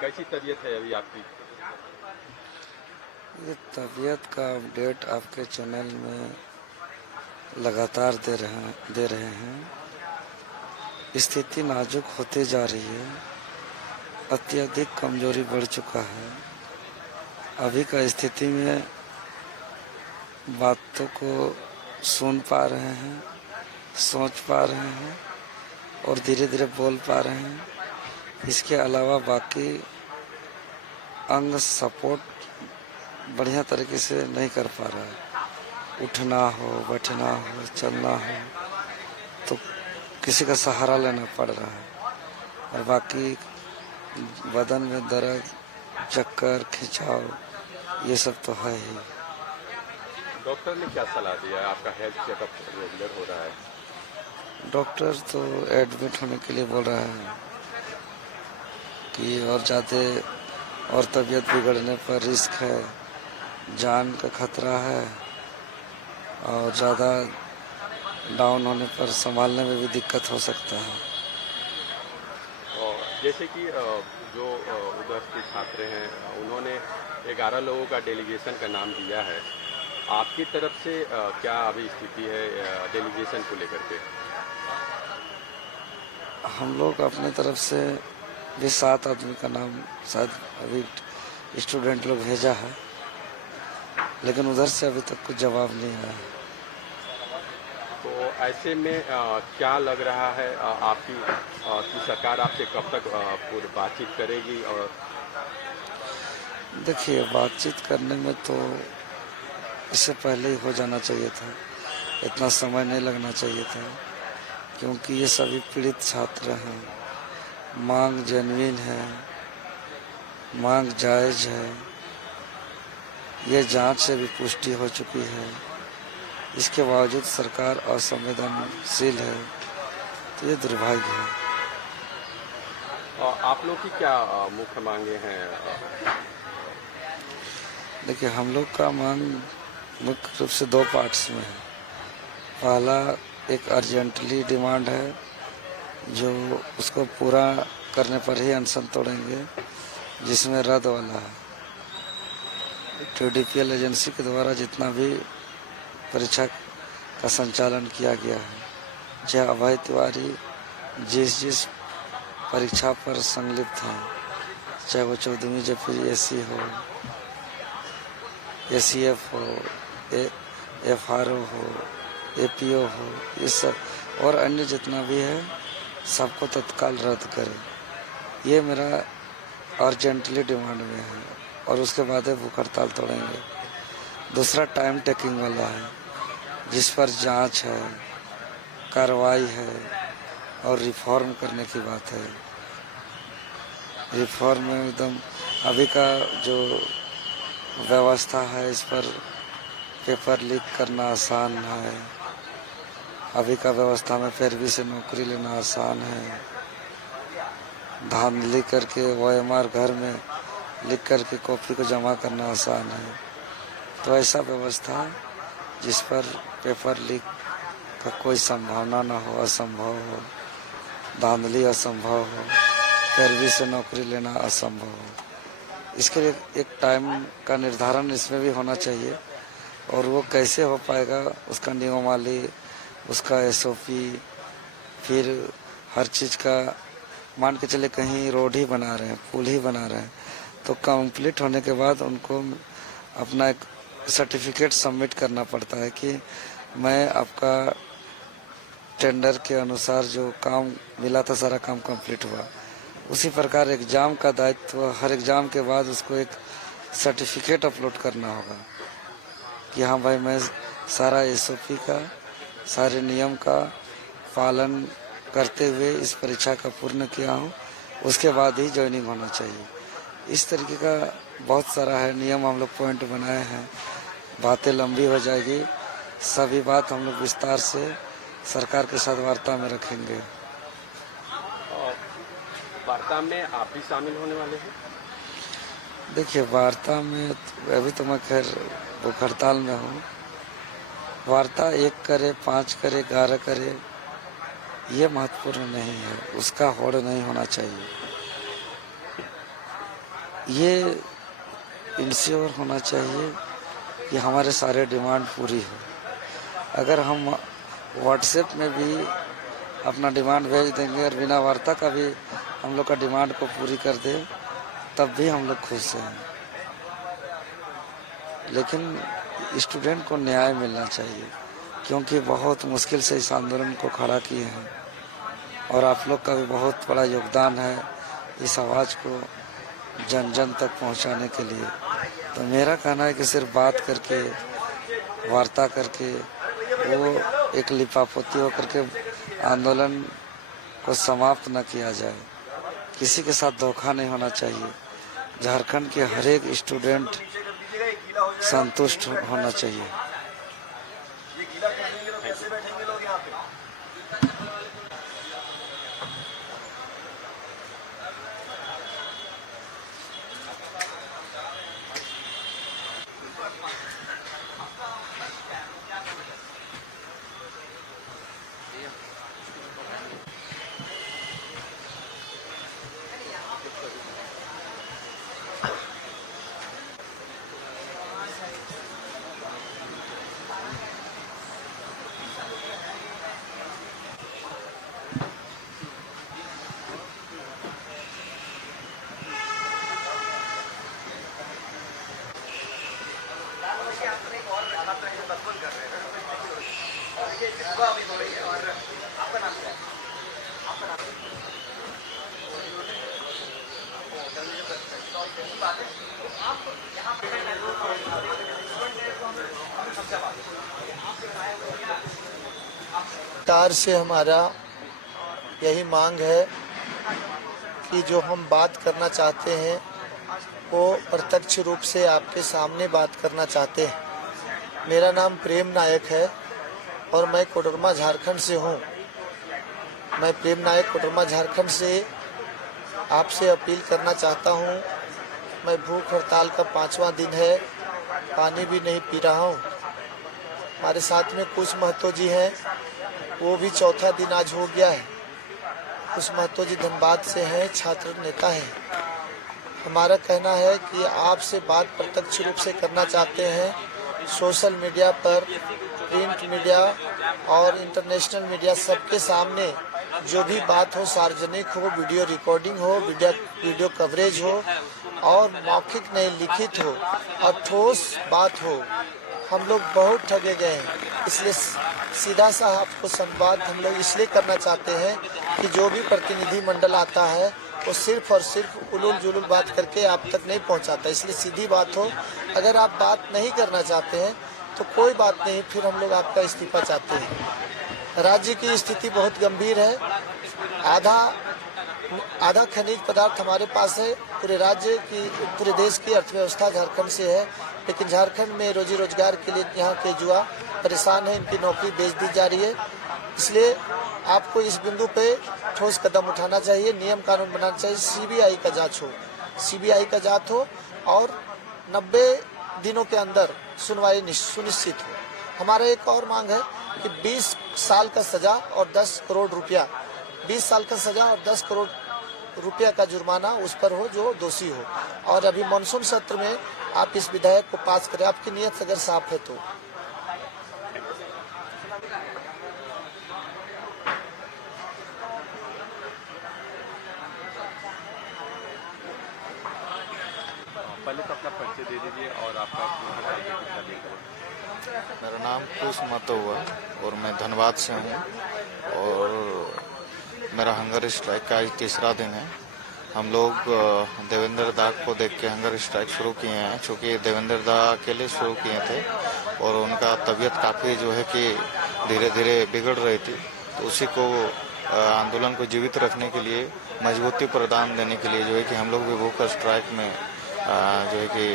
कैसी तबीयत है अभी आपकी? ये तबीयत का अपडेट आपके चैनल में लगातार दे रहे हैं। स्थिति नाजुक होती जा रही है। अत्यधिक कमजोरी बढ़ चुका है। अभी का स्थिति में बातों को सुन पा रहे हैं, सोच पा रहे हैं और धीरे धीरे बोल पा रहे हैं। इसके अलावा बाकी अंग सपोर्ट बढ़िया तरीके से नहीं कर पा रहा है। उठना हो, बैठना हो, चलना हो तो किसी का सहारा लेना पड़ रहा है और बाकी बदन में दर्द, चक्कर, खिंचाव ये सब तो है ही। डॉक्टर ने क्या सलाह दिया है? आपका हेल्थ चेकअप रेगुलर हो रहा है? डॉक्टर तो एडमिट होने के लिए बोल रहा है कि और ज़्यादा और तबीयत बिगड़ने पर रिस्क है, जान का खतरा है और ज़्यादा डाउन होने पर संभालने में भी दिक्कत हो सकता है। और जैसे कि जो उधर के छात्र हैं उन्होंने 11 लोगों का डेलीगेशन का नाम दिया है। आपकी तरफ से क्या अभी स्थिति है डेलीगेशन को लेकर के? हम लोग अपने तरफ से भी 7 आदमी का नाम शायद अभी स्टूडेंट लोग भेजा है, लेकिन उधर से अभी तक कुछ जवाब नहीं आया है। तो ऐसे में क्या लग रहा है आपकी कि सरकार आपसे कब तक पूरी बातचीत करेगी? और देखिए, बातचीत करने में तो इससे पहले ही हो जाना चाहिए था, इतना समय नहीं लगना चाहिए था, क्योंकि ये सभी पीड़ित छात्र हैं। मांग जेन्युइन है, मांग जायज़ है, ये जांच से भी पुष्टि हो चुकी है। इसके बावजूद सरकार असंवेदनशील है, तो ये दुर्भाग्य है। आप लोग की क्या मुख्य मांगे हैं? देखिए, हम लोग का मांग मुख्य रूप से 2 पार्ट्स में है। पहला एक अर्जेंटली डिमांड है, जो उसको पूरा करने पर ही अनशन तोड़ेंगे, जिसमें रद्द वाला है। TDPL एजेंसी के द्वारा जितना भी परीक्षा का संचालन किया गया है, चाहे अभय तिवारी जिस परीक्षा पर संलिप्त हैं, चाहे वो 14वीं JPSC हो, ACF हो, FRO हो, APO हो, ये सब और अन्य जितना भी है सबको तत्काल रद्द करें। ये मेरा अर्जेंटली डिमांड में है और उसके बाद भूख हड़ताल तोड़ेंगे। दूसरा टाइम टेकिंग वाला है, जिस पर जांच है, कार्रवाई है और रिफॉर्म करने की बात है। रिफॉर्म में एकदम अभी का जो व्यवस्था है, इस पर पेपर लीक करना आसान है। अभी का व्यवस्था में पैरवी से नौकरी लेना आसान है। धांधली करके OMR घर में लिख करके कॉपी को जमा करना आसान है। तो ऐसा व्यवस्था जिस पर पेपर लीक का कोई संभावना ना हो, असंभव हो, धांधली असंभव हो, पैरवी से नौकरी लेना असंभव हो। इसके लिए एक टाइम का निर्धारण इसमें भी होना चाहिए और वो कैसे हो पाएगा, उसका नियमावली, उसका SOP, फिर हर चीज़ का मान के चले कहीं रोड ही बना रहे हैं, पुल ही बना रहे हैं, तो कंप्लीट होने के बाद उनको अपना एक सर्टिफिकेट सबमिट करना पड़ता है कि मैं आपका टेंडर के अनुसार जो काम मिला था सारा काम कंप्लीट हुआ। उसी प्रकार एग्ज़ाम का दायित्व, हर एग्ज़ाम के बाद उसको एक सर्टिफिकेट अपलोड करना होगा कि हाँ भाई, मैं सारा SOP का, सारे नियम का पालन करते हुए इस परीक्षा का पूर्ण किया हूँ। उसके बाद ही ज्वाइनिंग होना चाहिए। इस तरीके का बहुत सारा है नियम, हम लोग पॉइंट बनाए हैं। बातें लंबी हो जाएगी, सभी बात हम लोग विस्तार से सरकार के साथ वार्ता में रखेंगे। वार्ता में आप भी शामिल होने वाले हैं? देखिए, वार्ता में अभी तो मैं खैर भूख हड़ताल में हूँ। वार्ता 1 करे, 5 करे, 11 करे, ये महत्वपूर्ण नहीं है, उसका होड़ नहीं होना चाहिए। ये इंश्योर होना चाहिए कि हमारे सारे डिमांड पूरी हो। अगर हम व्हाट्सएप में भी अपना डिमांड भेज देंगे और बिना वार्ता का भी हम लोग का डिमांड को पूरी कर दे, तब भी हम लोग खुश हैं। लेकिन स्टूडेंट को न्याय मिलना चाहिए, क्योंकि बहुत मुश्किल से इस आंदोलन को खड़ा किए हैं और आप लोग का भी बहुत बड़ा योगदान है इस आवाज़ को जन जन तक पहुंचाने के लिए। तो मेरा कहना है कि सिर्फ बात करके, वार्ता करके, वो एक लिपापोती होकर के आंदोलन को समाप्त न किया जाए। किसी के साथ धोखा नहीं होना चाहिए। झारखंड के हर एक स्टूडेंट संतुष्ट होना चाहिए। सरकार से हमारा यही मांग है कि जो हम बात करना चाहते हैं वो प्रत्यक्ष रूप से आपके सामने बात करना चाहते हैं। मेरा नाम प्रेम नायक है और मैं कोडरमा झारखंड से हूँ। मैं प्रेम नायक कोडरमा झारखंड से आपसे अपील करना चाहता हूँ। मैं भूख हड़ताल का 5वां दिन है, पानी भी नहीं पी रहा हूँ। हमारे साथ में कुछ महतो जी हैं, वो भी 4था दिन आज हो गया है। कुछ महतो जी धनबाद से हैं, छात्र नेता हैं। हमारा कहना है कि आपसे बात प्रत्यक्ष रूप से करना चाहते हैं। सोशल मीडिया पर, प्रिंट मीडिया और इंटरनेशनल मीडिया सबके सामने जो भी बात हो, सार्वजनिक हो, वीडियो रिकॉर्डिंग हो, वीडियो कवरेज हो और मौखिक नहीं लिखित हो और ठोस बात हो। हम लोग बहुत ठगे गए हैं, इसलिए सीधा सा आपको संवाद हम लोग इसलिए करना चाहते हैं कि जो भी प्रतिनिधि मंडल आता है वो सिर्फ और सिर्फ उलूल जुलूल बात करके आप तक नहीं पहुंचाता। इसलिए सीधी बात हो। अगर आप बात नहीं करना चाहते हैं तो कोई बात नहीं, फिर हम लोग आपका इस्तीफा चाहते हैं। राज्य की स्थिति बहुत गंभीर है। आधा खनिज पदार्थ हमारे पास है। पूरे राज्य की, पूरे देश की अर्थव्यवस्था झारखंड से है, लेकिन झारखंड में रोजी रोजगार के लिए यहाँ के युवा परेशान है, इनकी नौकरी बेच दी जा रही है। इसलिए आपको इस बिंदु पे ठोस कदम उठाना चाहिए, नियम कानून बनाना चाहिए। सीबीआई का जांच हो, सीबीआई का जांच हो और 90 दिनों के अंदर सुनवाई सुनिश्चित हो। हमारा एक और मांग है कि 20 साल का सजा और 10 करोड़ रुपया, 20 साल का सजा और 10 करोड़ रुपया का जुर्माना उस पर हो जो दोषी हो। और अभी मानसून सत्र में आप इस विधेयक को पास करें, आपकी नीयत अगर साफ है तो। पहले तो अपना परिचय दे दीजिए और आपका कितना देकर। मेरा नाम कुश महतो हुआ और मैं धनबाद से हूँ और मेरा हंगर स्ट्राइक का आज 3रा दिन है। हम लोग देवेंद्र दा को देख के हंगर स्ट्राइक शुरू किए हैं, चूँकि देवेंद्र दा अकेले शुरू किए थे और उनका तबीयत काफ़ी जो है कि धीरे धीरे बिगड़ रही थी, तो उसी को आंदोलन को जीवित रखने के लिए, मजबूती प्रदान देने के लिए जो है कि हम लोग भी भूख स्ट्राइक में जो है कि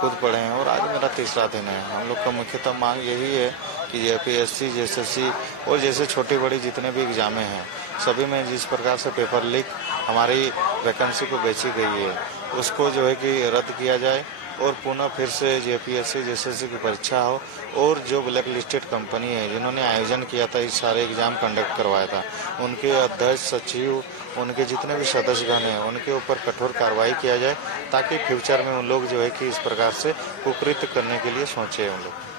कूद पड़े हैं और आज मेरा 3रा दिन है। हम लोग का मुख्यतः मांग यही है कि यूपीएससी, जेएसएससी और जैसे छोटी बड़ी जितने भी एग्जामें हैं सभी में जिस प्रकार से पेपर लीक हमारी वैकेंसी को बेची गई है उसको जो है कि रद्द किया जाए और पुनः फिर से यूपीएससी, जेएसएससी की परीक्षा हो और जो ब्लैक लिस्टेड कंपनी है जिन्होंने आयोजन किया था, इस सारे एग्जाम कंडक्ट करवाया था, उनके अध्यक्ष, सचिव, उनके जितने भी सदस्यगण हैं उनके ऊपर कठोर कार्रवाई किया जाए ताकि फ्यूचर में उन लोग जो है कि इस प्रकार से कुकृत्य करने के लिए सोचे उन लोग।